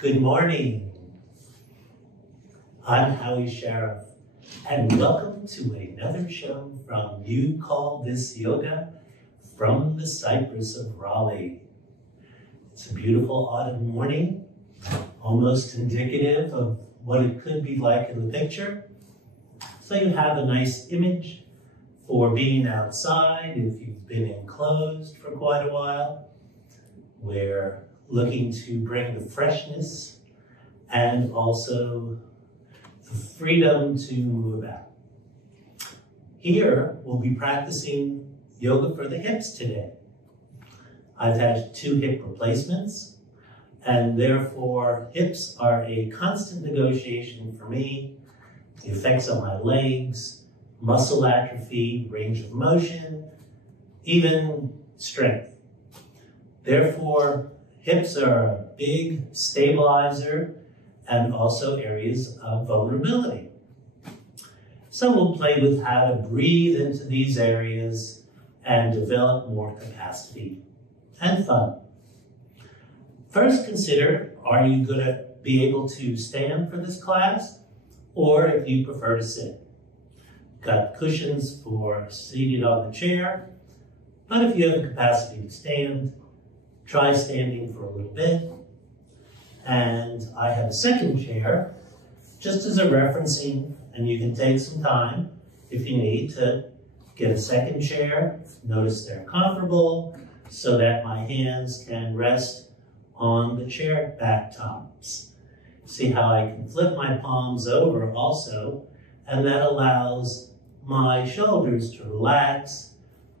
Good morning. I'm Howie Shareff, and welcome to another show from You Call This Yoga from the Cypress of Raleigh. It's a beautiful autumn morning, almost indicative of what it could be like in the picture. So you have a nice image for being outside if you've been enclosed for quite a while. We're looking to bring the freshness and also the freedom to move about. Here, we'll be practicing yoga for the hips today. I've had 2 hip replacements, and therefore hips are a constant negotiation for me. The effects on my legs, muscle atrophy, range of motion, even strength. Therefore, hips are a big stabilizer and also areas of vulnerability. So we'll play with how to breathe into these areas and develop more capacity and fun. First, consider, are you going to be able to stand for this class, or if you prefer to sit? Got cushions for seated on the chair, but if you have the capacity to stand, try standing for a little bit. And I have a second chair, just as a referencing, and you can take some time if you need to get a second chair. Notice they're comfortable so that my hands can rest on the chair back tops. See how I can flip my palms over also, and that allows my shoulders to relax.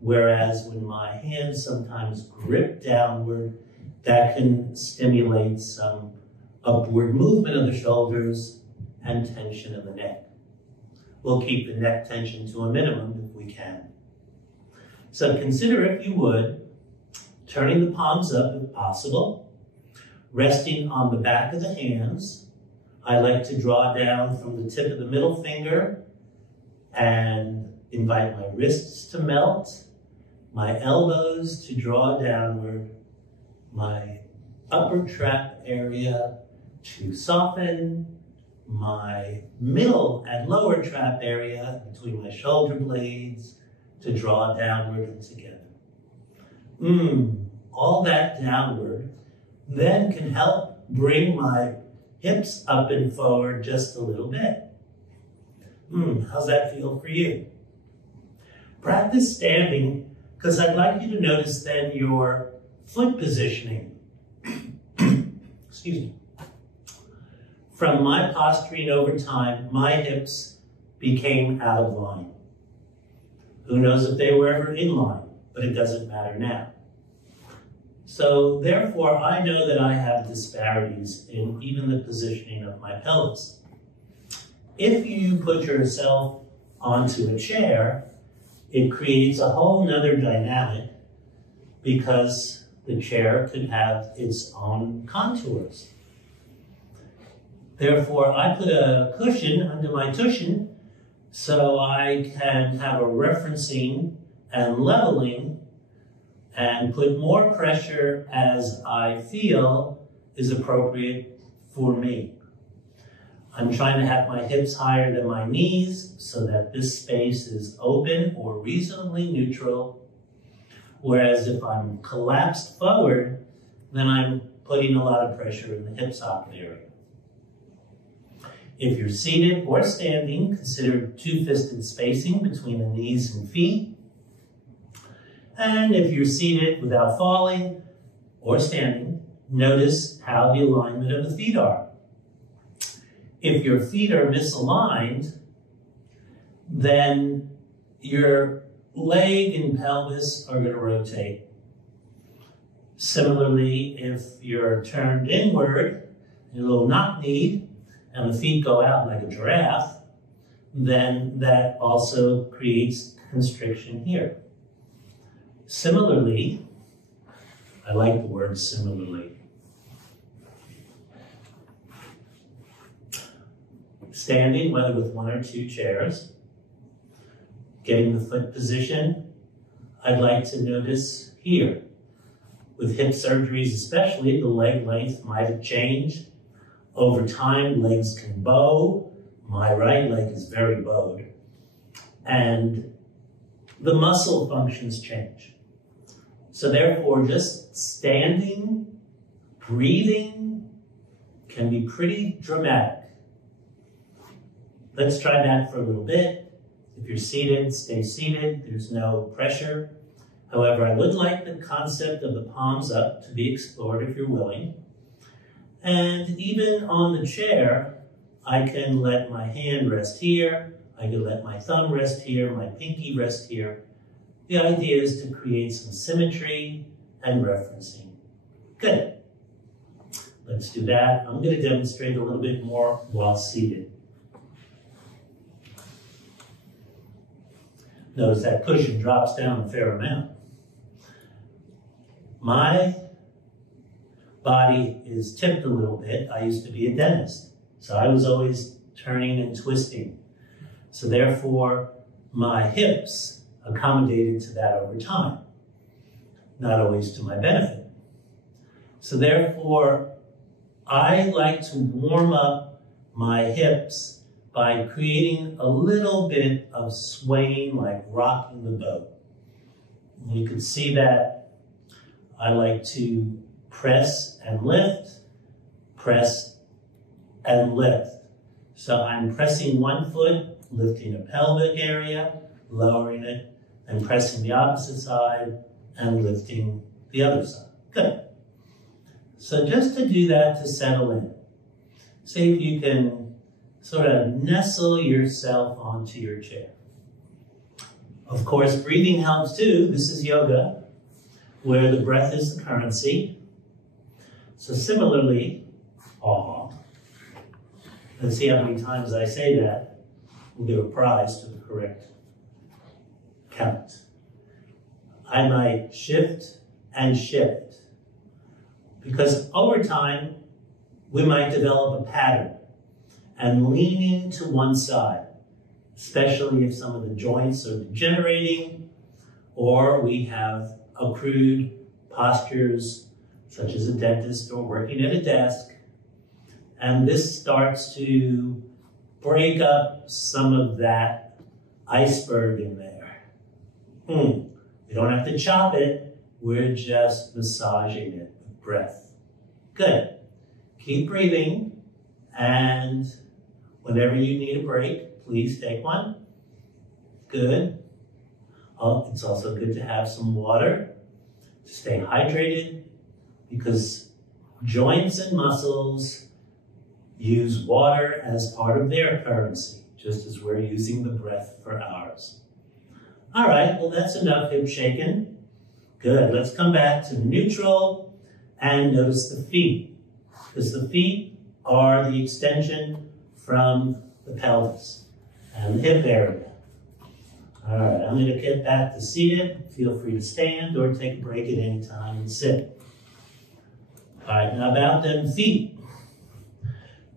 Whereas when my hands sometimes grip downward, that can stimulate some upward movement of the shoulders and tension in the neck. We'll keep the neck tension to a minimum if we can. So consider, if you would, turning the palms up if possible, resting on the back of the hands. I like to draw down from the tip of the middle finger and invite my wrists to melt, my elbows to draw downward, my upper trap area to soften, my middle and lower trap area between my shoulder blades to draw downward and together. All that downward then can help bring my hips up and forward just a little bit. How's that feel for you? Practice standing, because I'd like you to notice then your foot positioning. Excuse me. From my posturing over time, my hips became out of line. Who knows if they were ever in line, but it doesn't matter now. So therefore, I know that I have disparities in even the positioning of my pelvis. If you put yourself onto a chair, it creates a whole nother dynamic because the chair could have its own contours. Therefore, I put a cushion under my cushion so I can have a referencing and leveling and put more pressure as I feel is appropriate for me. I'm trying to have my hips higher than my knees so that this space is open or reasonably neutral. Whereas if I'm collapsed forward, then I'm putting a lot of pressure in the hip socket area. If you're seated or standing, consider 2-fisted spacing between the knees and feet. And if you're seated without falling or standing, notice how the alignment of the feet are. If your feet are misaligned, then your leg and pelvis are going to rotate. Similarly, if you're turned inward, a little knock-kneed, and the feet go out like a giraffe, then that also creates constriction here. Similarly, I like the word similarly. Standing, whether with 1 or 2 chairs, getting the foot position, I'd like to notice here. With hip surgeries especially, the leg length might have changed. Over time, legs can bow. My right leg is very bowed. And the muscle functions change. So therefore, just standing, breathing can be pretty dramatic. Let's try that for a little bit. If you're seated, stay seated. There's no pressure. However, I would like the concept of the palms up to be explored if you're willing. And even on the chair, I can let my hand rest here. I can let my thumb rest here, my pinky rest here. The idea is to create some symmetry and referencing. Good. Let's do that. I'm going to demonstrate a little bit more while seated. Notice that cushion drops down a fair amount. My body is tipped a little bit. I used to be a dentist, so I was always turning and twisting. So therefore, my hips accommodated to that over time, not always to my benefit. So therefore, I like to warm up my hips by creating a little bit of swaying, like rocking the boat. You can see that I like to press and lift, press and lift. So I'm pressing one foot, lifting a pelvic area, lowering it, and pressing the opposite side and lifting the other side. Good. So just to do that to settle in, see if you can sort of nestle yourself onto your chair. Of course, breathing helps too. This is yoga, where the breath is the currency. So similarly, let's see how many times I say that. We'll give a prize to the correct count. I might shift and shift, because over time, we might develop a pattern and leaning to one side, especially if some of the joints are degenerating or we have accrued postures such as a dentist or working at a desk. And this starts to break up some of that iceberg in there. You don't have to chop it. We're just massaging it with breath. Good. Keep breathing. And whenever you need a break, please take one. Good. It's also good to have some water to stay hydrated, because joints and muscles use water as part of their currency, just as we're using the breath for ours. All right, well, that's enough hip shaking. Good, let's come back to neutral and notice the feet, because the feet are the extension from the pelvis and the hip area. All right, I'm gonna get back to seated. Feel free to stand or take a break at any time and sit. All right, now about them feet.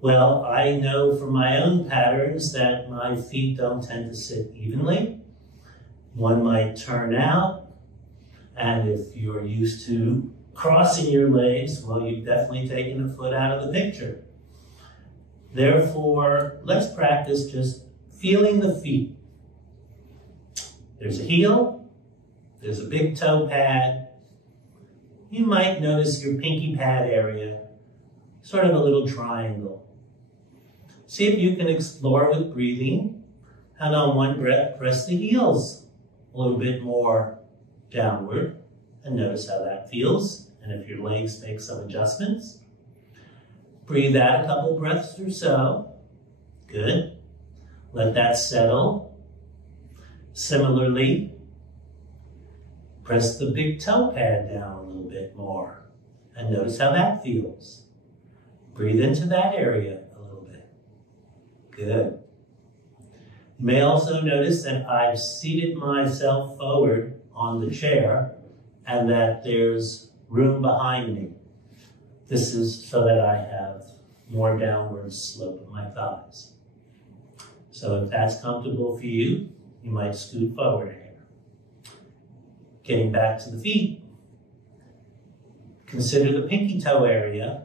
Well, I know from my own patterns that my feet don't tend to sit evenly. One might turn out, and if you're used to crossing your legs, well, you've definitely taken a foot out of the picture. Therefore, let's practice just feeling the feet. There's a heel, there's a big toe pad. You might notice your pinky pad area, sort of a little triangle. See if you can explore with breathing, and on one breath, press the heels a little bit more downward, and notice how that feels, and if your legs make some adjustments. Breathe out a couple breaths or so. Good. Let that settle. Similarly, press the big toe pad down a little bit more, and notice how that feels. Breathe into that area a little bit. Good. You may also notice that I've seated myself forward on the chair and that there's room behind me. This is so that I have more downward slope of my thighs. So if that's comfortable for you, you might scoot forward here. Getting back to the feet, consider the pinky toe area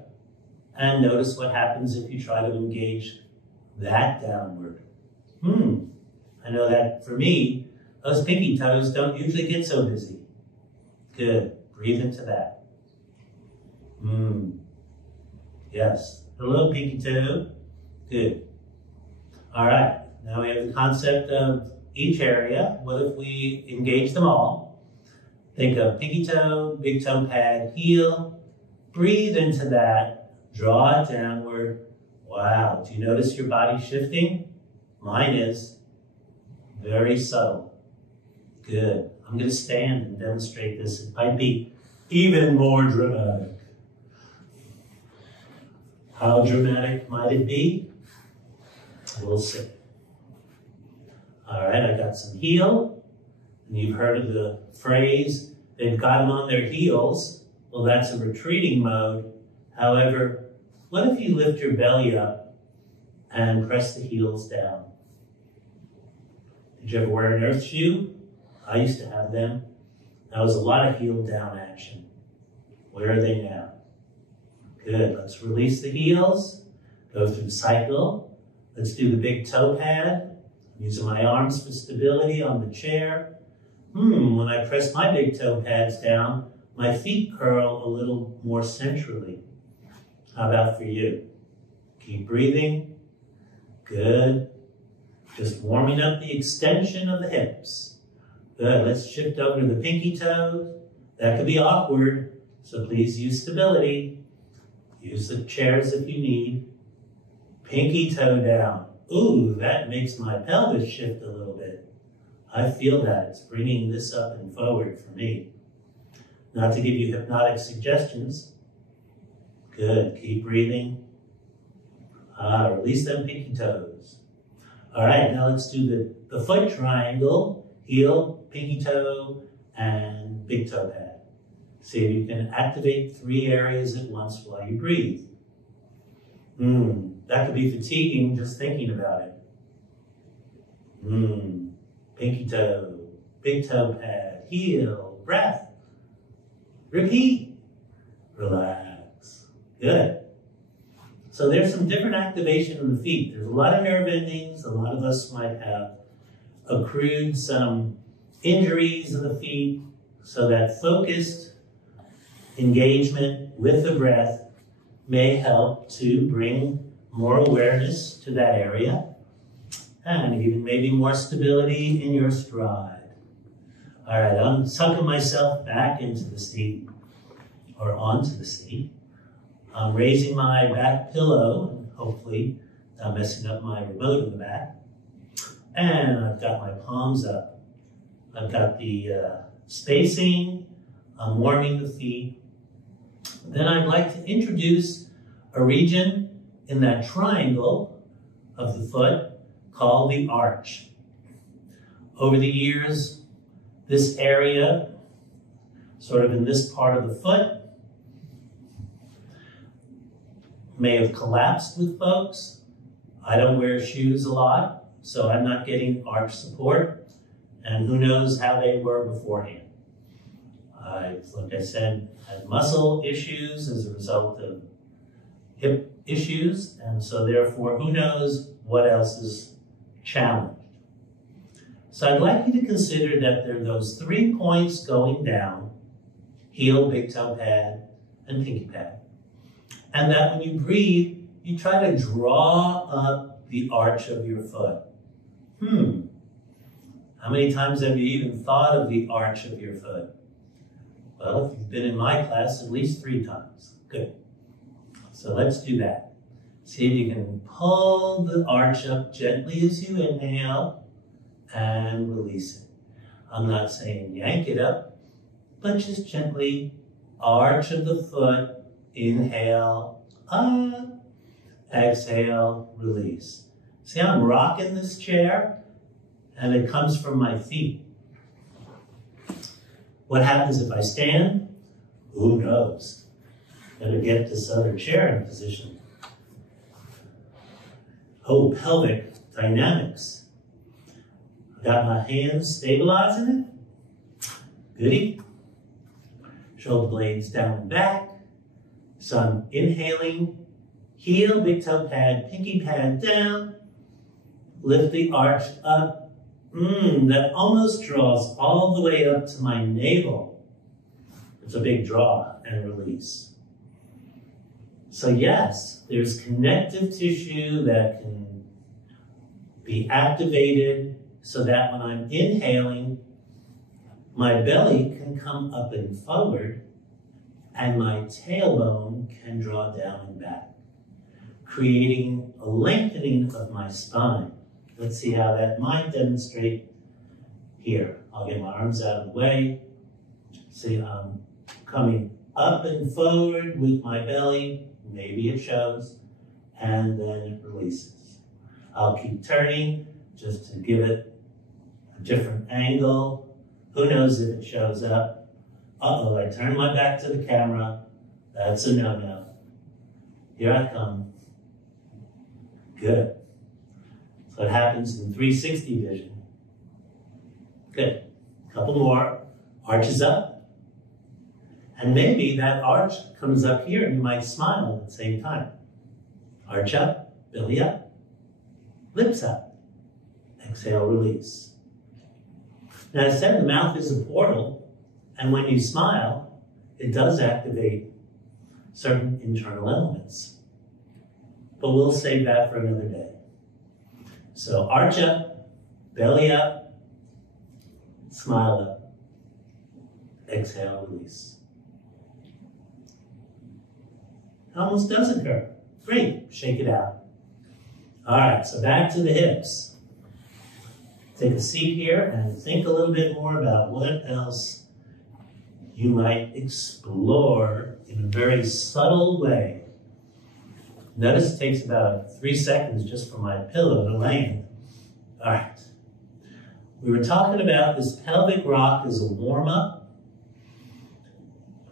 And notice what happens if you try to engage that downward. I know that for me, those pinky toes don't usually get so busy. Good. Breathe into that. Yes. A little pinky toe. Good. All right. Now we have the concept of each area. What if we engage them all? Think of pinky toe, big toe pad, heel. Breathe into that. Draw it downward. Wow. Do you notice your body shifting? Mine is. Very subtle. Good. I'm going to stand and demonstrate this. It might be even more dramatic. How dramatic might it be? We'll see. All right, I got some heel. And you've heard of the phrase, they've got them on their heels. Well, that's a retreating mode. However, what if you lift your belly up and press the heels down? Did you ever wear an earth shoe? I used to have them. That was a lot of heel down action. Where are they now? Good. Let's release the heels. Go through the cycle. Let's do the big toe pad. I'm using my arms for stability on the chair. When I press my big toe pads down, my feet curl a little more centrally. How about for you? Keep breathing. Good. Just warming up the extension of the hips. Good. Let's shift over to the pinky toes. That could be awkward, so please use stability. Use the chairs if you need. Pinky toe down. Ooh, that makes my pelvis shift a little bit. I feel that. It's bringing this up and forward for me. Not to give you hypnotic suggestions. Good. Keep breathing. Release them pinky toes. All right, now let's do the foot triangle. Heel, pinky toe, and big toe pad. See if you can activate 3 areas at once while you breathe. That could be fatiguing just thinking about it. Pinky toe, big toe pad, heel, breath. Repeat. Relax. Good. So there's some different activation in the feet. There's a lot of nerve endings. A lot of us might have accrued some injuries in the feet, so that focused engagement with the breath may help to bring more awareness to that area and even maybe more stability in your stride. All right, I'm sucking myself back into the seat or onto the seat. I'm raising my back pillow, and hopefully not messing up my remote in the back. And I've got my palms up. I've got the spacing. I'm warming the feet. Then I'd like to introduce a region in that triangle of the foot called the arch. Over the years, this area, sort of in this part of the foot, may have collapsed with folks. I don't wear shoes a lot, so I'm not getting arch support, and who knows how they were beforehand. Like I said, had muscle issues as a result of hip issues, and so therefore, who knows what else is challenged. So I'd like you to consider that there are those 3 points going down, heel, big toe pad, and pinky pad. And that when you breathe, you try to draw up the arch of your foot. How many times have you even thought of the arch of your foot? Well, if you've been in my class, at least 3 times. Good. So let's do that. See if you can pull the arch up gently as you inhale and release it. I'm not saying yank it up, but just gently arch of the foot, inhale, up, exhale, release. See, I'm rocking this chair and it comes from my feet. What happens if I stand? Who knows? Gotta get this other chair in position. Oh, pelvic dynamics. I got my hands stabilizing it. Goody. Shoulder blades down and back. So I'm inhaling Heel, big toe pad, pinky pad down. Lift the arch up. That almost draws all the way up to my navel. It's a big draw and release. So yes, there's connective tissue that can be activated so that when I'm inhaling, my belly can come up and forward and my tailbone can draw down and back, creating a lengthening of my spine. Let's see how that might demonstrate here. I'll get my arms out of the way. See, I'm coming up and forward with my belly. Maybe it shows, and then it releases. I'll keep turning just to give it a different angle. Who knows if it shows up? Uh-oh, I turn my back to the camera. That's a no-no. Here I come. Good. So it happens in 360 vision. Good. Couple more. Arches up. And maybe that arch comes up here and you might smile at the same time. Arch up, belly up, lips up. Exhale, release. Now I said the mouth is a portal, and when you smile, it does activate certain internal elements. But we'll save that for another day. So arch up, belly up, smile up. Exhale, release. It almost doesn't hurt. Great, shake it out. All right, so back to the hips. Take a seat here and think a little bit more about what else you might explore in a very subtle way. Notice it takes about 3 seconds just for my pillow to land. All right. We were talking about this pelvic rock as a warm-up.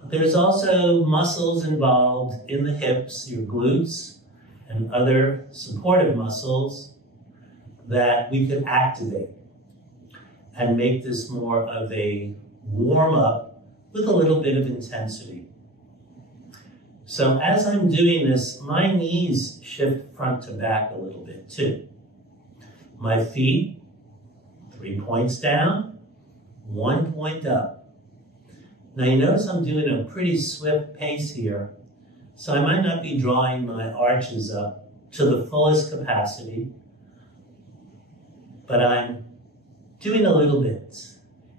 There's also muscles involved in the hips, your glutes, and other supportive muscles that we could activate and make this more of a warm-up with a little bit of intensity. So as I'm doing this, my knees shift front to back a little bit too. My feet, 3 points down, 1 point up. Now you notice I'm doing a pretty swift pace here, so I might not be drawing my arches up to the fullest capacity, but I'm doing a little bit.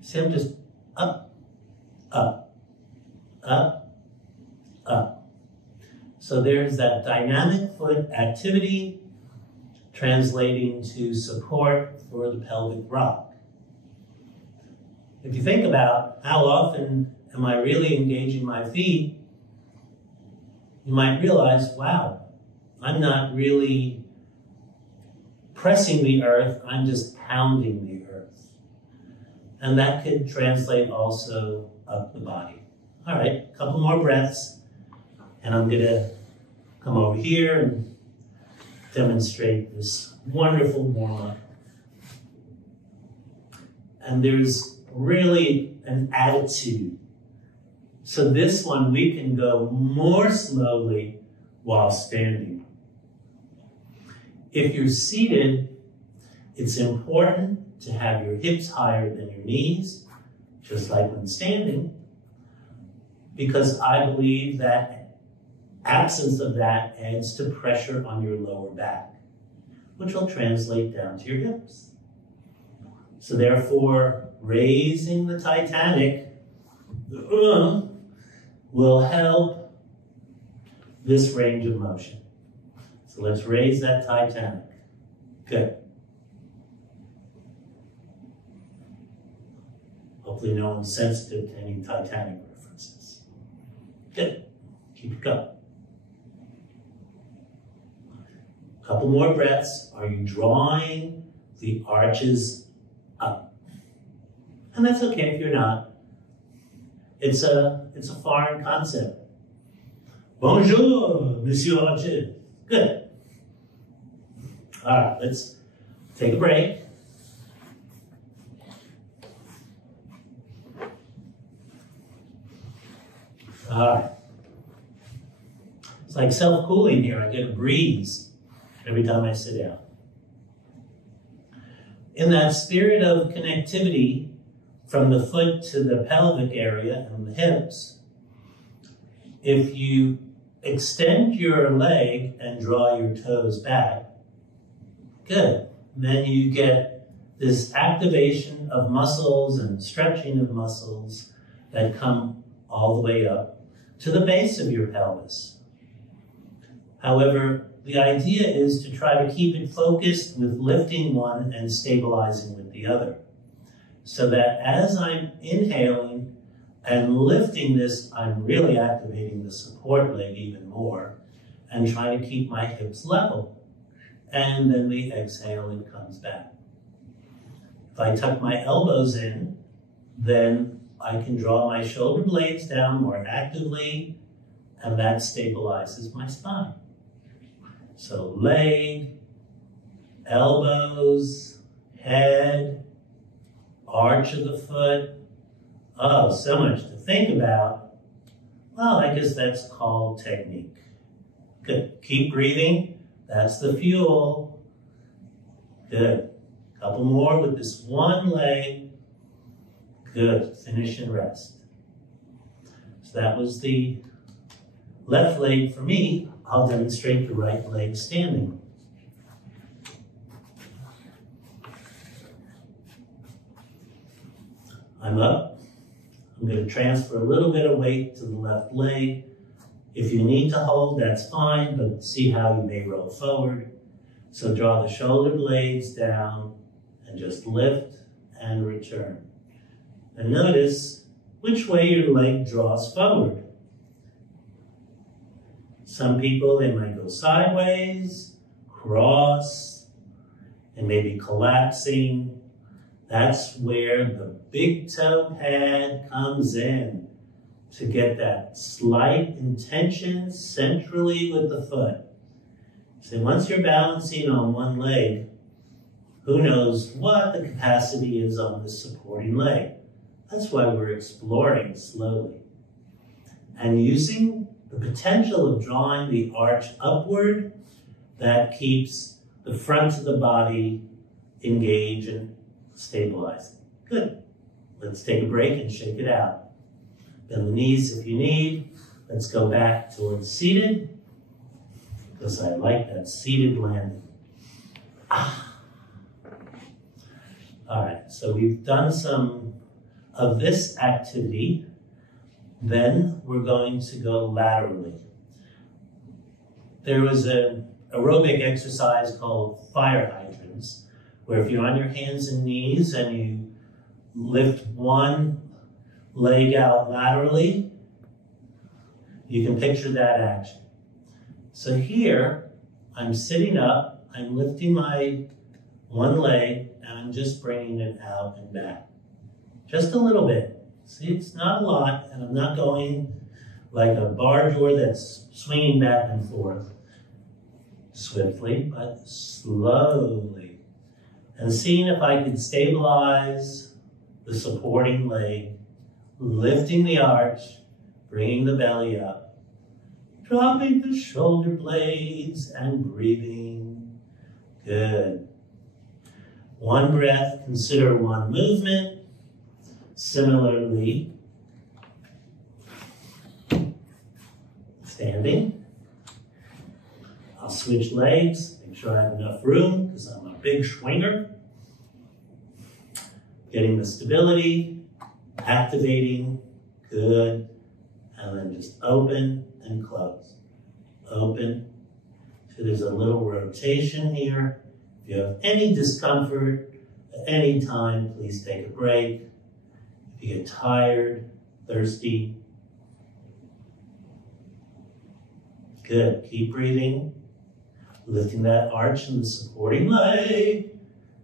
See, I'm just up, up, up, up. So there's that dynamic foot activity translating to support for the pelvic rock. If you think about how often am I really engaging my feet, you might realize, wow, I'm not really pressing the earth, I'm just pounding the earth. And that could translate also up the body. All right, a couple more breaths, and I'm gonna come over here and demonstrate this wonderful warm-up. And there's really an attitude. So this one, we can go more slowly while standing. If you're seated, it's important to have your hips higher than your knees, just like when standing, because I believe that absence of that adds to pressure on your lower back, which will translate down to your hips. So therefore, raising the Titanic will help this range of motion. So let's raise that Titanic. Good. Hopefully no one's sensitive to any Titanic references. Good. Keep it going. Couple more breaths. Are you drawing the arches up? And that's okay if you're not. It's a foreign concept. Bonjour, Monsieur Archer. Good. All right, let's take a break. All right. So like self-cooling here. I get a breeze every time I sit down. In that spirit of connectivity from the foot to the pelvic area and the hips, if you extend your leg and draw your toes back, good. Then you get this activation of muscles and stretching of muscles that come all the way up to the base of your pelvis. However, the idea is to try to keep it focused with lifting one and stabilizing with the other. So that as I'm inhaling and lifting this, I'm really activating the support leg even more and trying to keep my hips level. And then the exhale, it comes back. If I tuck my elbows in, then I can draw my shoulder blades down more actively, and that stabilizes my spine. So leg, elbows, head, arch of the foot. Oh, so much to think about. Well, I guess that's called technique. Good. Keep breathing. That's the fuel. Good. Couple more with this one leg. Good. Finish and rest. So that was the left leg for me. I'll demonstrate the right leg standing. I'm up. I'm going to transfer a little bit of weight to the left leg. If you need to hold, that's fine, but see how you may roll forward. So draw the shoulder blades down and just lift and return. And notice which way your leg draws forward. Some people, they might go sideways, cross, and maybe collapsing. That's where the big toe pad comes in to get that slight intention centrally with the foot. So once you're balancing on one leg, who knows what the capacity is on the supporting leg. That's why we're exploring slowly. And using the potential of drawing the arch upward, that keeps the front of the body engaged and stabilized. Good. Let's take a break and shake it out. Bend the knees if you need. Let's go back towards seated, because I like that seated landing. All right, so we've done some of this activity. Then we're going to go laterally. There was an aerobic exercise called fire hydrants, where if you're on your hands and knees and you lift one leg out laterally, you can picture that action. So here, I'm sitting up, I'm lifting my one leg, and I'm just bringing it out and back. Just a little bit. See, it's not a lot, and I'm not going like a barge door that's swinging back and forth swiftly, but slowly. And seeing if I can stabilize the supporting leg, lifting the arch, bringing the belly up, dropping the shoulder blades and breathing. Good. One breath, consider one movement. Similarly, standing. I'll switch legs, make sure I have enough room because I'm a big swinger. Getting the stability, activating, good, and then just open and close. Open. So there's a little rotation here. If you have any discomfort at any time, please take a break. If you get tired, thirsty, good. Keep breathing, lifting that arch and the supporting leg.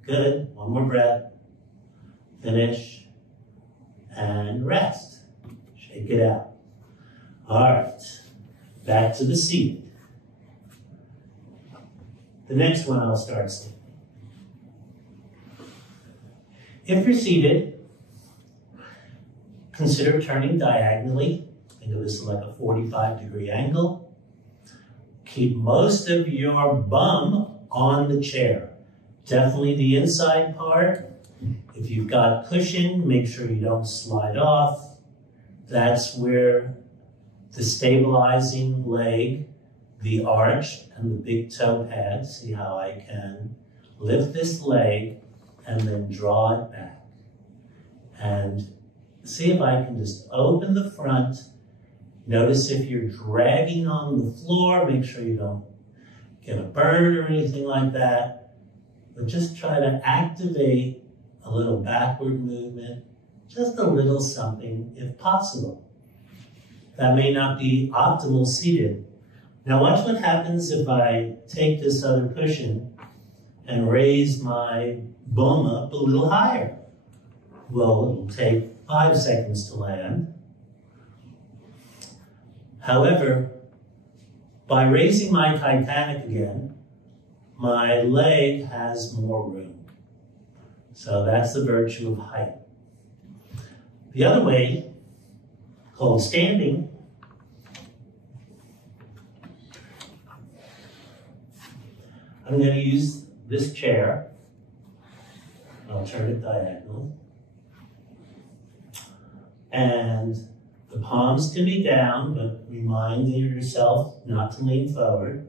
Good. One more breath. Finish and rest. Shake it out. All right. Back to the seated. The next one I'll start seeing. If you're seated, consider turning diagonally. Think of this like a 45-degree angle. Keep most of your bum on the chair. Definitely the inside part. If you've got cushion, make sure you don't slide off. That's where the stabilizing leg, the arch, and the big toe pad. See how I can lift this leg and then draw it back. And see if I can just open the front. Notice if you're dragging on the floor, make sure you don't get a burn or anything like that. But just try to activate a little backward movement, just a little something if possible. That may not be optimal seated. Now watch what happens if I take this other cushion and raise my bum up a little higher. Well, it'll take 5 seconds to land. However, by raising my Titanic again, my leg has more room. So that's the virtue of height. The other way, called standing, I'm going to use this chair. I'll turn it diagonal. And the palms can be down, but remind yourself not to lean forward.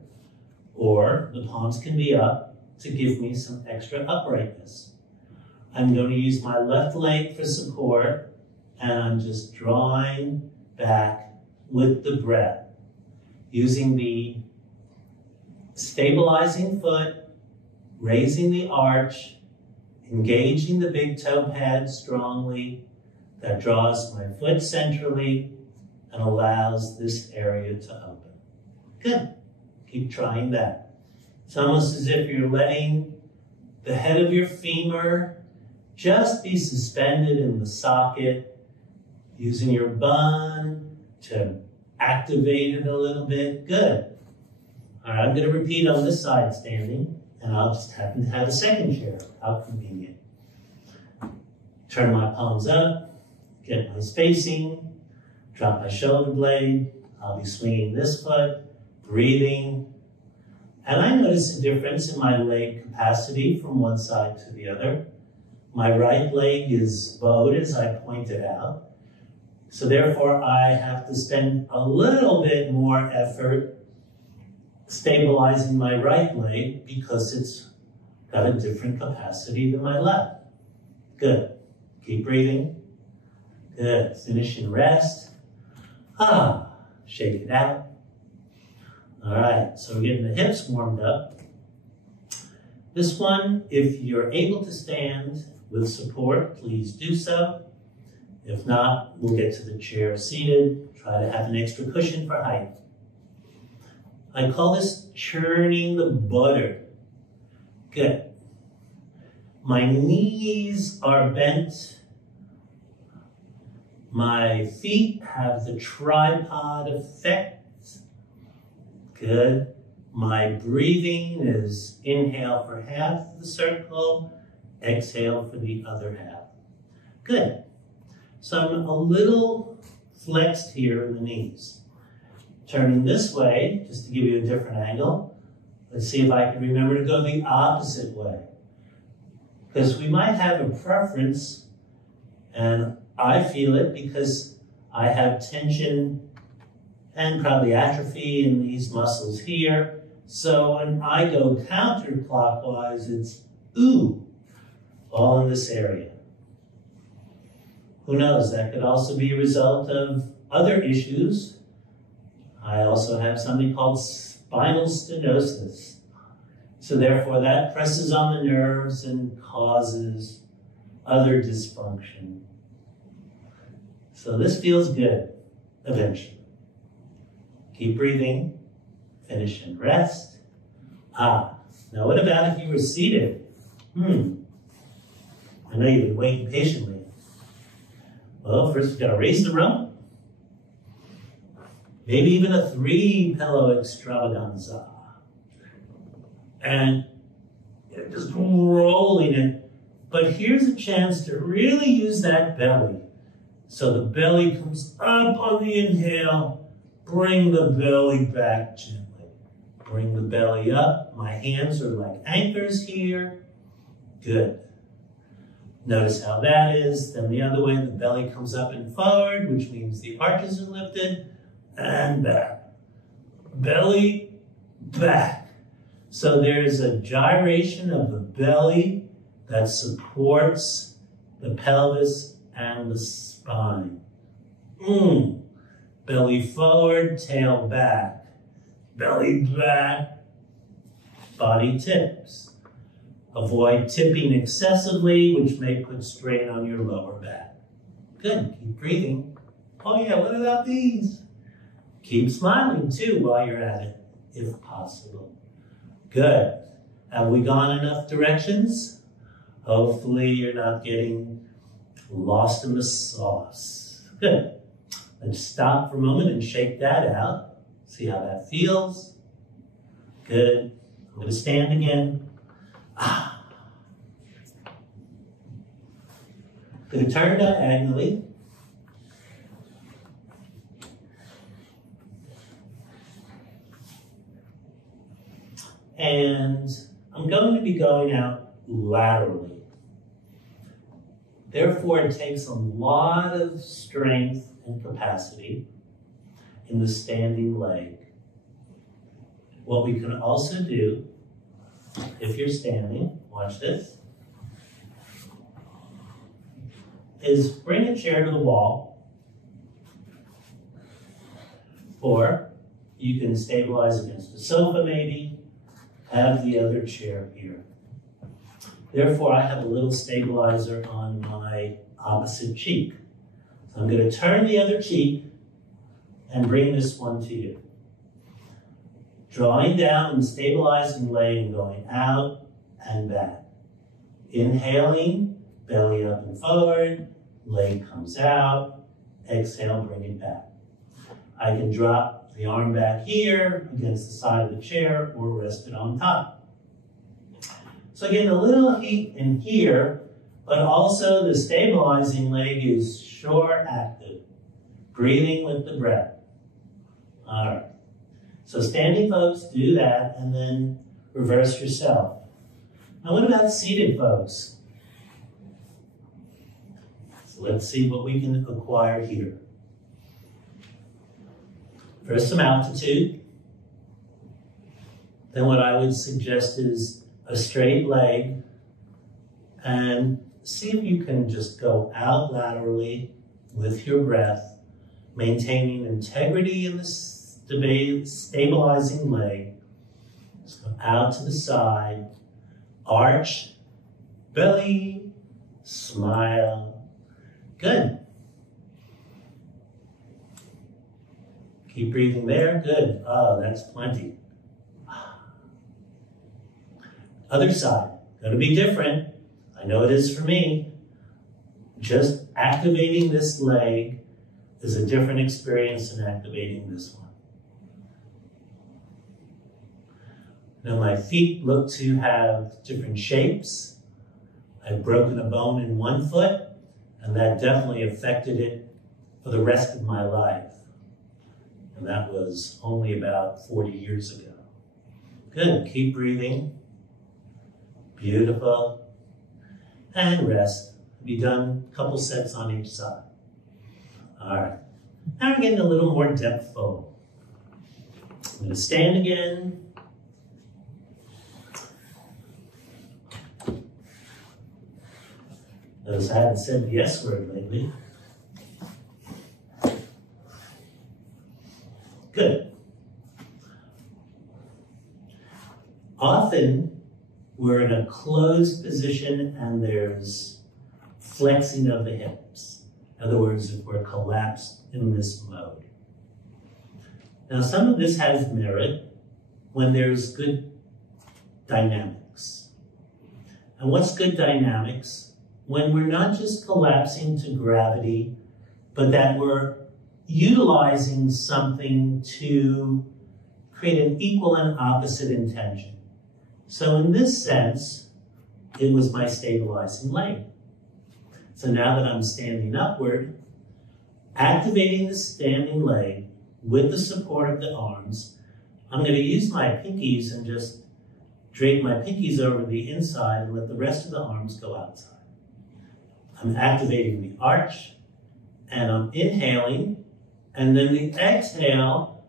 Or the palms can be up to give me some extra uprightness. I'm going to use my left leg for support, and I'm just drawing back with the breath, using the stabilizing foot, raising the arch, engaging the big toe pad strongly. That draws my foot centrally and allows this area to open. Good. Keep trying that. It's almost as if you're letting the head of your femur just be suspended in the socket, using your bun to activate it a little bit. Good. All right, I'm going to repeat on this side standing, and I'll just happen to have a second chair. How convenient. Turn my palms up. Get my spacing, drop my shoulder blade. I'll be swinging this foot, breathing. And I notice a difference in my leg capacity from one side to the other. My right leg is bowed, as I pointed out. So therefore, I have to spend a little bit more effort stabilizing my right leg because it's got a different capacity than my left. Good. Keep breathing. Good. Finish and rest. Shake it out. All right, so we're getting the hips warmed up. This one, if you're able to stand with support, please do so. If not, we'll get to the chair seated. Try to have an extra cushion for height. I call this churning the butter. Good. My knees are bent. My feet have the tripod effect. Good. My breathing is inhale for half the circle, exhale for the other half. Good. So I'm a little flexed here in the knees. Turning this way, just to give you a different angle. Let's see if I can remember to go the opposite way. Because we might have a preference, and I feel it because I have tension and probably atrophy in these muscles here. So when I go counterclockwise, it's ooh, all in this area. Who knows, that could also be a result of other issues. I also have something called spinal stenosis. So therefore that presses on the nerves and causes other dysfunction. So this feels good, eventually. Keep breathing, finish and rest. Now what about if you were seated? I know you've been waiting patiently. Well, first we've got to raise the rump. Maybe even a 3-pillow extravaganza. And just rolling it. But here's a chance to really use that belly. So the belly comes up on the inhale, bring the belly back gently. Bring the belly up. My hands are like anchors here. Good. Notice how that is. Then the other way, the belly comes up and forward, which means the arches are lifted, and back. Belly, back. So there's a gyration of the belly that supports the pelvis and the spine. Belly forward, tail back. Belly back, body tips. Avoid tipping excessively, which may put strain on your lower back. Good, keep breathing. Oh yeah, what about these? Keep smiling too while you're at it, if possible. Good. Have we gone enough directions? Hopefully you're not getting lost in the sauce. Good. Let's stop for a moment and shake that out. See how that feels. Good. I'm going to stand again. I'm going to turn diagonally. And I'm going to be going out laterally. Therefore, it takes a lot of strength and capacity in the standing leg. What we can also do, if you're standing, watch this, is bring a chair to the wall, or you can stabilize against a sofa maybe, have the other chair here. Therefore, I have a little stabilizer on my opposite cheek. So I'm going to turn the other cheek and bring this one to you. Drawing down and stabilizing leg and going out and back. Inhaling, belly up and forward, leg comes out, exhale, bring it back. I can drop the arm back here against the side of the chair or rest it on top. So again, a little heat in here, but also the stabilizing leg is sure active. Breathing with the breath. All right. So standing folks, do that and then reverse yourself. Now what about seated folks? So let's see what we can acquire here. First, some altitude. Then what I would suggest is a straight leg, and see if you can just go out laterally with your breath, maintaining integrity in the stabilizing leg. Just go out to the side, arch, belly, smile. Good. Keep breathing there. Good. Oh, that's plenty. Other side. Going to be different. I know it is for me. Just activating this leg is a different experience than activating this one. Now my feet look to have different shapes. I've broken a bone in one foot, and that definitely affected it for the rest of my life. And that was only about 40 years ago. Good, keep breathing. Beautiful. And rest. Be done a couple sets on each side. All right. Now we're getting a little more depthful. I'm going to stand again. Notice I haven't said the S word lately. Good. Often, we're in a closed position and there's flexing of the hips. In other words, if we're collapsed in this mode. Now, some of this has merit when there's good dynamics. And what's good dynamics? When we're not just collapsing to gravity, but that we're utilizing something to create an equal and opposite intention. So in this sense, it was my stabilizing leg. So now that I'm standing upward, activating the standing leg with the support of the arms, I'm going to use my pinkies and just drape my pinkies over the inside and let the rest of the arms go outside. I'm activating the arch, and I'm inhaling, and then the exhale,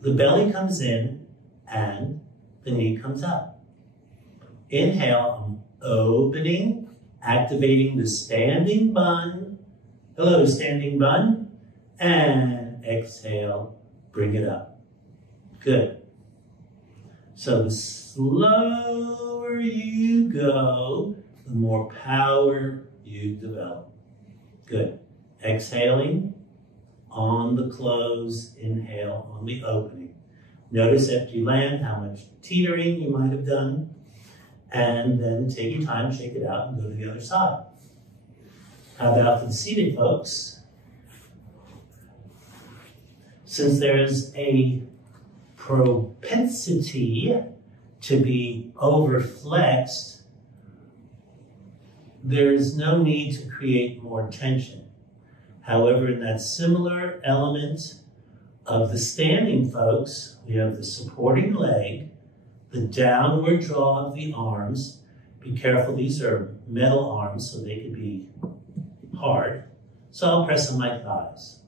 the belly comes in, and the knee comes up. Inhale, I'm opening, activating the standing bun. Hello, standing bun. And exhale, bring it up. Good. So the slower you go, the more power you develop. Good. Exhaling on the close, inhale on the opening. Notice after you land how much teetering you might have done, and then take your time, shake it out, and go to the other side. How about for the seated folks? Since there's a propensity to be overflexed, there is no need to create more tension. However, in that similar element of the standing folks, we have the supporting leg, the downward draw of the arms. Be careful, these are metal arms, so they could be hard. So I'll press on my thighs.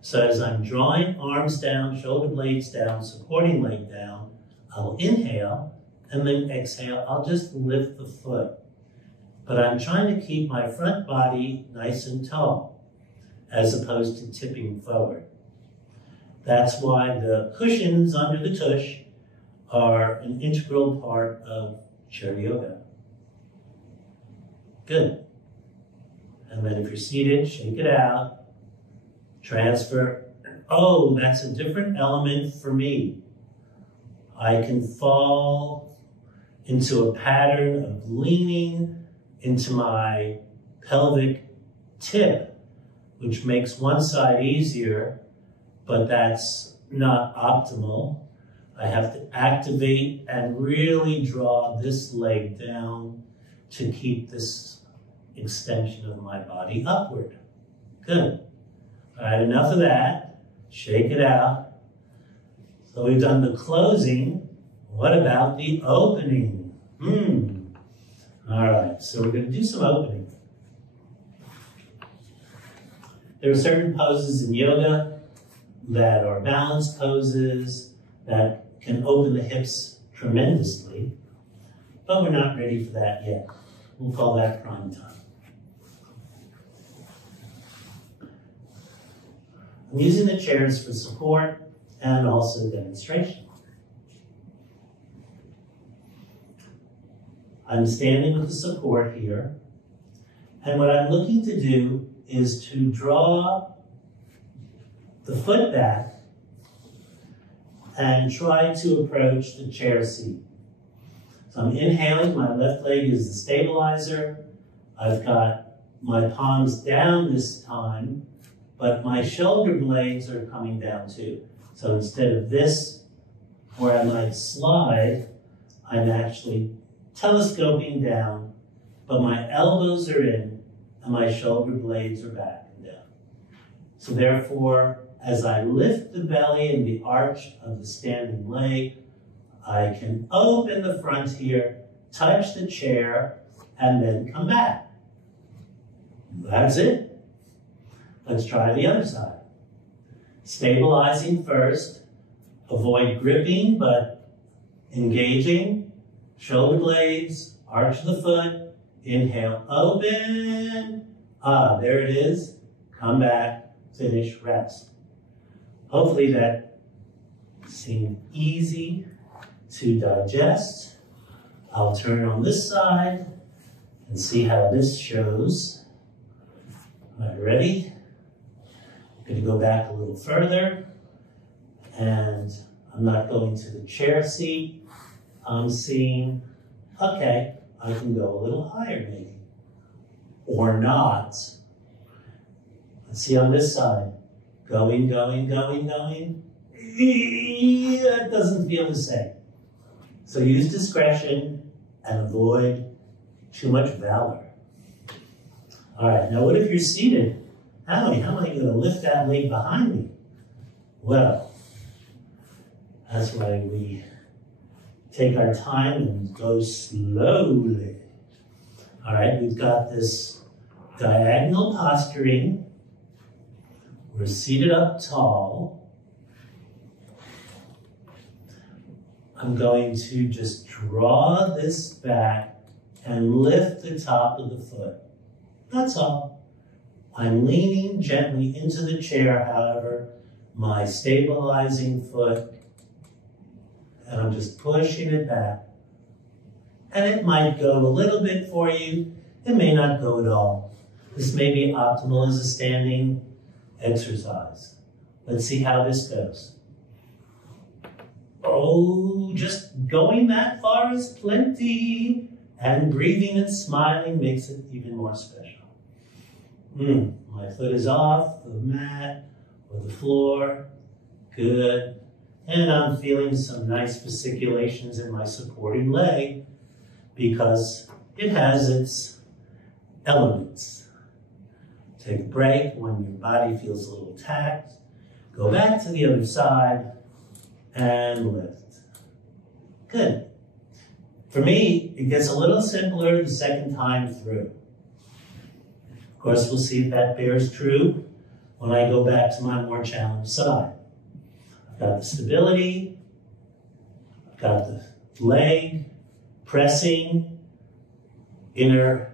So as I'm drawing arms down, shoulder blades down, supporting leg down, I'll inhale, and then exhale, I'll just lift the foot. But I'm trying to keep my front body nice and tall, as opposed to tipping forward. That's why the cushions under the tush are an integral part of chair yoga. Good. And then if you're seated, shake it out. Transfer. Oh, that's a different element for me. I can fall into a pattern of leaning into my pelvic tip, which makes one side easier, but that's not optimal. I have to activate and really draw this leg down to keep this extension of my body upward. Good. All right, enough of that. Shake it out. So we've done the closing. What about the opening? All right, so we're going to do some opening. There are certain poses in yoga that are balance poses that can open the hips tremendously, but we're not ready for that yet. We'll call that prime time. I'm using the chairs for support and also demonstration. I'm standing with the support here, and what I'm looking to do is to draw the foot back and try to approach the chair seat. So I'm inhaling, my left leg is the stabilizer. I've got my palms down this time, but my shoulder blades are coming down too. So instead of this, where I might slide, I'm actually telescoping down, but my elbows are in and my shoulder blades are back and down. So therefore, as I lift the belly and the arch of the standing leg, I can open the front here, touch the chair, and then come back. That's it. Let's try the other side. Stabilizing first, avoid gripping, but engaging. Shoulder blades, arch of the foot, inhale, open. Ah, there it is. Come back, finish, rest. Hopefully that seemed easy to digest. I'll turn on this side and see how this shows. All right, ready? I'm going to go back a little further, and I'm not going to the chair seat. I'm seeing, okay, I can go a little higher maybe, or not. Let's see on this side. Going, going, going, going. It doesn't feel the same. So use discretion and avoid too much valor. All right, now what if you're seated? How am I going to lift that leg behind me? Well, That's why we take our time and go slowly. All right, we've got this diagonal posturing. We're seated up tall. I'm going to just draw this back and lift the top of the foot. That's all. I'm leaning gently into the chair, however, my stabilizing foot, and I'm just pushing it back. And it might go a little bit for you. It may not go at all. This may be optimal as a standing exercise. Let's see how this goes. Oh, just going that far is plenty. And breathing and smiling makes it even more special. My foot is off the mat or the floor. Good. And I'm feeling some nice fasciculations in my supporting leg because it has its elements. Take a break when your body feels a little taxed. Go back to the other side and lift. Good. For me, it gets a little simpler the second time through. Of course, we'll see if that bears true when I go back to my more challenged side. I've got the stability, I've got the leg pressing, inner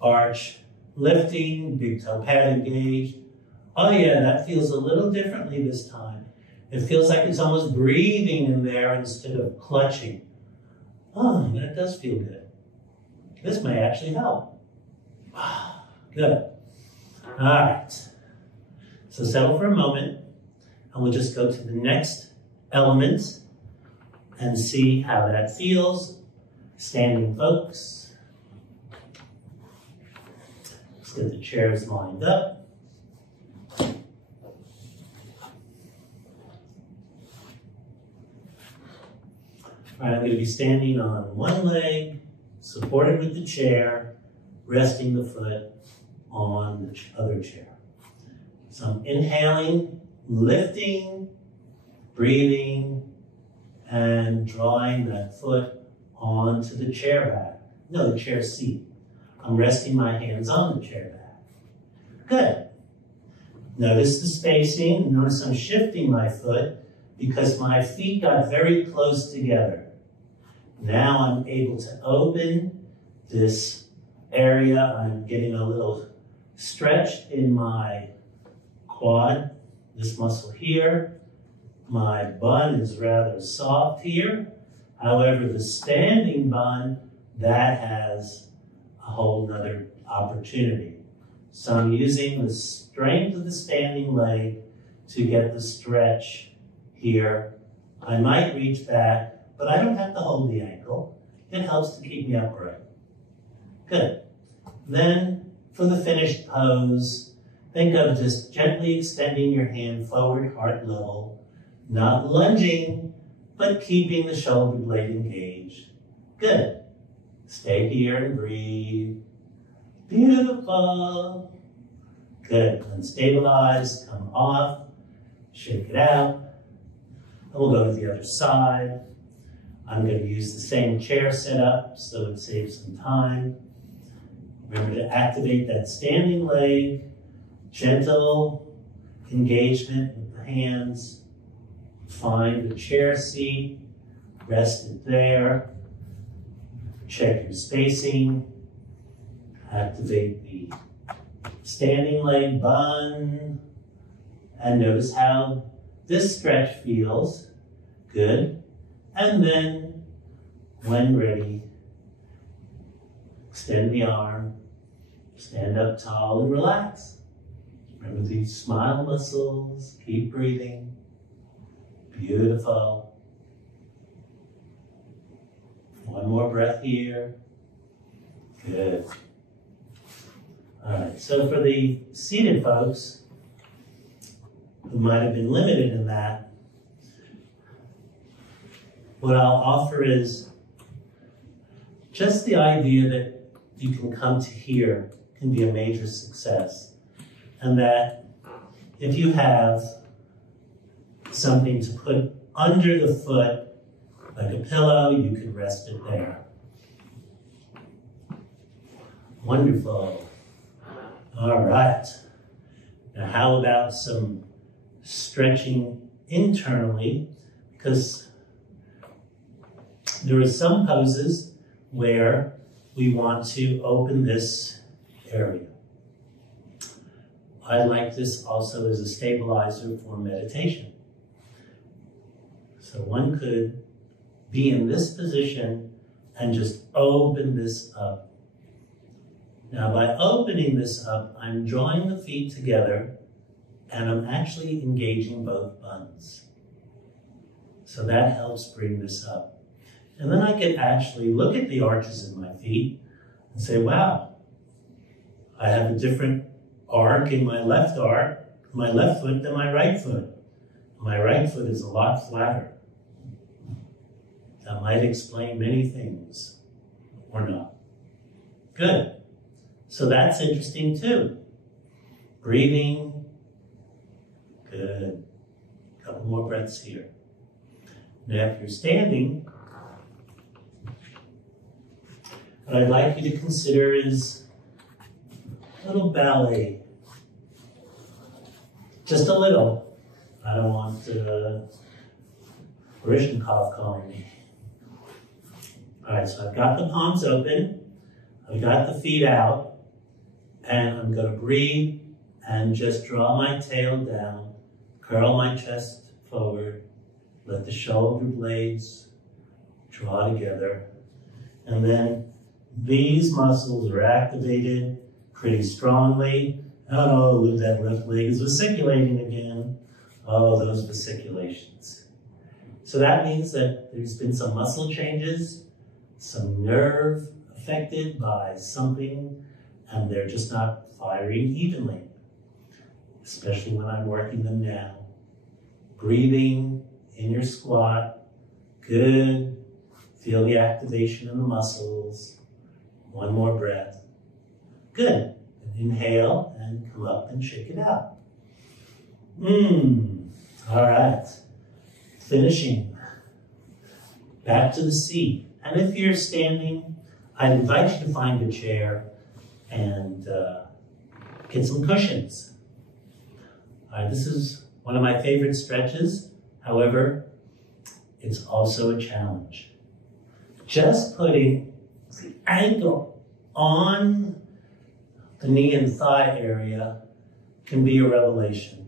arch lifting, big toe pad engaged. Oh yeah, that feels a little differently this time. It feels like it's almost breathing in there instead of clutching. Oh, that does feel good. This may actually help. Good. All right. So settle for a moment, and we'll just go to the next element and see how that feels. Standing folks. Let's get the chairs lined up. All right, I'm going to be standing on one leg, supported with the chair, resting the foot on the other chair. So I'm inhaling, lifting, breathing, and drawing that foot onto the chair back. No, the chair seat. I'm resting my hands on the chair back. Good. Notice the spacing. Notice I'm shifting my foot because my feet got very close together. Now I'm able to open this area. I'm getting a little stretch in my quad, this muscle here. My bun is rather soft here. However, the standing bun, that has a whole nother opportunity. So I'm using the strength of the standing leg to get the stretch here. I might reach back, but I don't have to hold the ankle. It helps to keep me upright. Good. Then, for the finished pose, think of just gently extending your hand forward, heart level, not lunging, but keeping the shoulder blade engaged. Good. Stay here and breathe. Beautiful. Good. And stabilize, come off, shake it out. And we'll go to the other side. I'm going to use the same chair setup so it saves some time. Remember to activate that standing leg, gentle engagement with the hands. Find the chair seat, rest it there. Check your spacing. Activate the standing leg bun. And notice how this stretch feels. Good. And then, when ready, extend the arm, stand up tall and relax. Remember these smile muscles, keep breathing. Beautiful. One more breath here. Good. All right, so for the seated folks who might have been limited in that, what I'll offer is just the idea that you can come to here can be a major success. And that if you have something to put under the foot, like a pillow, you can rest it there. Wonderful. All right. Now how about some stretching internally? Because there are some poses where we want to open this area. I like this also as a stabilizer for meditation. So one could be in this position and just open this up. Now by opening this up, I'm drawing the feet together and I'm actually engaging both buns. So that helps bring this up. And then I can actually look at the arches in my feet and say, wow, I have a different arc in my left foot than my right foot. My right foot is a lot flatter. That might explain many things, or not. Good. So that's interesting too. Breathing. Good. A couple more breaths here. Now if you're standing, what I'd like you to consider is a little ballet. Just a little. I don't want Baryshnikov calling me. All right, so I've got the palms open, I've got the feet out, and I'm going to breathe and just draw my tail down, curl my chest forward, let the shoulder blades draw together, and then these muscles are activated pretty strongly. Oh, that left leg is vesiculating again. Oh, those vesiculations. So that means that there's been some muscle changes, some nerve affected by something, and they're just not firing evenly, especially when I'm working them now. Breathing in your squat, good. Feel the activation in the muscles. One more breath. Good. And inhale and come up and shake it out. All right. Finishing. Back to the seat. And if you're standing, I'd invite you to find a chair and get some cushions. All right, this is one of my favorite stretches. However, it's also a challenge. Just putting the ankle on the knee and thigh area can be a revelation.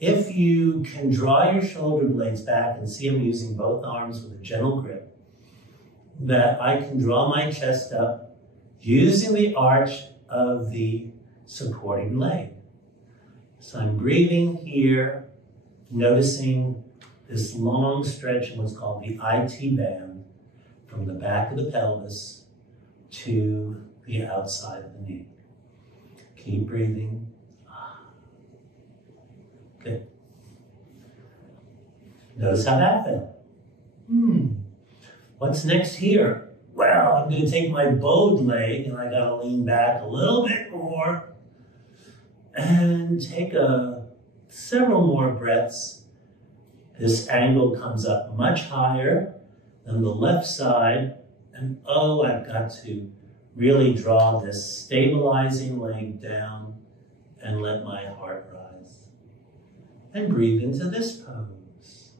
If you can draw your shoulder blades back and see I'm using both arms with a gentle grip, that I can draw my chest up using the arch of the supporting leg. So I'm breathing here, noticing this long stretch in what's called the IT band from the back of the pelvis to the outside of the knee. Keep breathing. Good. Notice how that felt. What's next here? Well, I'm going to take my bowed leg and I got to lean back a little bit more and take several more breaths. This angle comes up much higher than the left side. And oh, I've got to really draw this stabilizing leg down and let my heart rise. And breathe into this pose.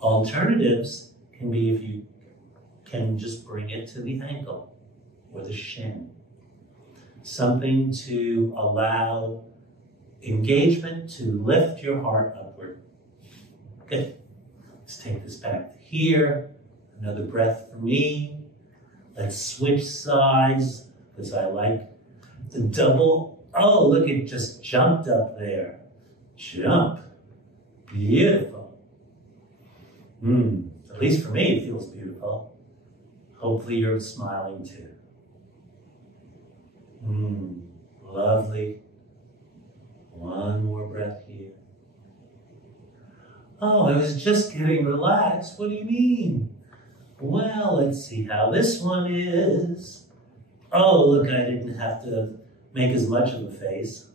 Alternatives can be if you can just bring it to the ankle or the shin. Something to allow engagement to lift your heart upward. Good. Let's take this back to here. Another breath for me. Let's switch sides because I like the double. Oh, look, it just jumped up there. Jump. Beautiful. At least for me, it feels beautiful. Hopefully you're smiling too. Lovely. One more breath here. Oh, I was just getting relaxed. What do you mean? Well, let's see how this one is. Oh, look, I didn't have to make as much of a face.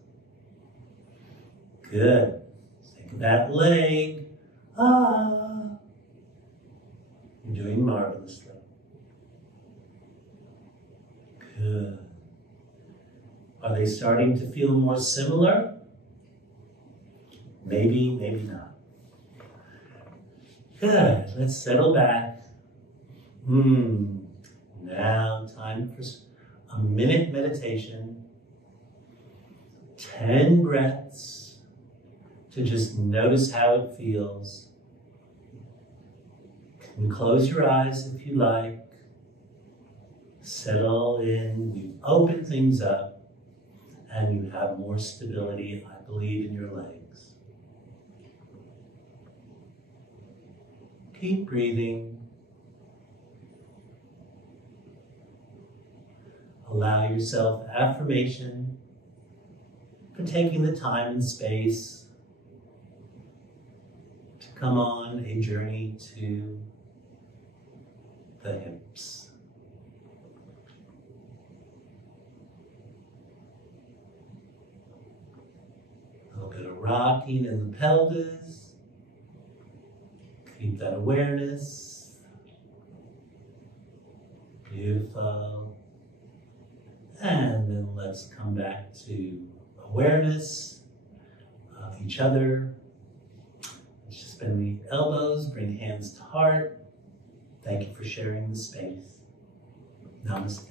Good. Think of that leg. Ah. You're doing marvelously. Good. Are they starting to feel more similar? Maybe, maybe not. Good. Let's settle back. Now time for a minute meditation. 10 breaths to just notice how it feels. You can close your eyes if you like. Settle in. We've opened things up and you have more stability, I believe, in your legs. Keep breathing. Allow yourself affirmation for taking the time and space to come on a journey to the hips. A little bit of rocking in the pelvis. Keep that awareness. Beautiful. And then let's come back to awareness of each other. Let's just bend the elbows, bring hands to heart. Thank you for sharing the space. Namaste.